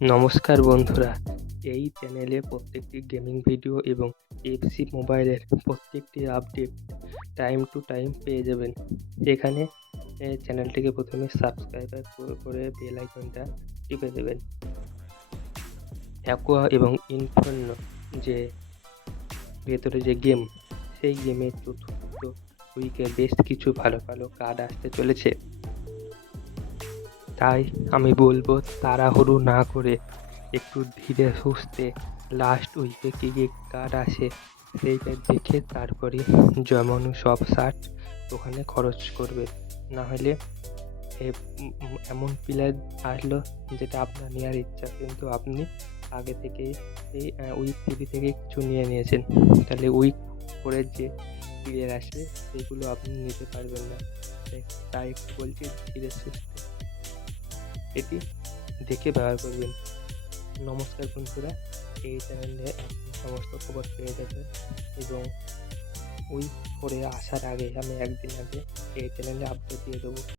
নমস্কার বন্ধুরা। এই চ্যানেলে প্রত্যেকটি গেমিং ভিডিও এবং এফসি মোবাইলের প্রত্যেকটি আপডেট টাইম টু টাইম পেয়ে যাবেন। এখানে চ্যানেলটিকে প্রথমে সাবস্ক্রাইব করে বেল আইকনটা টিপে দেবেন। অ্যাকোয়া এবং ইনফর্ন যে ভেতরে যে গেম, সেই গেমের চতুর্থ উইকে বেশ কিছু ভালো ভালো কার্ড আসতে চলেছে। তাই আমি বলব, তাড়াহুড়ো না করে একটু ধীরে সুস্থে লাস্ট উইকে কী কী কার্ড আসে সেইটা দেখে তারপরে জমানো সব শার্ট ওখানে খরচ করবে। না হলে এমন প্লেয়ার আসলো যেটা আপনার নেওয়ার ইচ্ছা, কিন্তু আপনি আগে থেকেই এই উইক টিভি থেকে কিছু নিয়ে নিয়েছেন। তাহলে উইক করে যে প্লেয়ার আসবে সেগুলো আপনি নিতে পারবেন না। তাই- বলছি, ধীরে সুস্থে। এটি দেখে ব্যবহার করবেন। নমস্কার বন্ধুরা, এই চ্যানেলে আপনি সমস্ত খবর পেয়ে যাবেন এবং ওই করে আসার আগে আমি একদিন আগে এই চ্যানেলে আপডেট দিয়ে দেবো।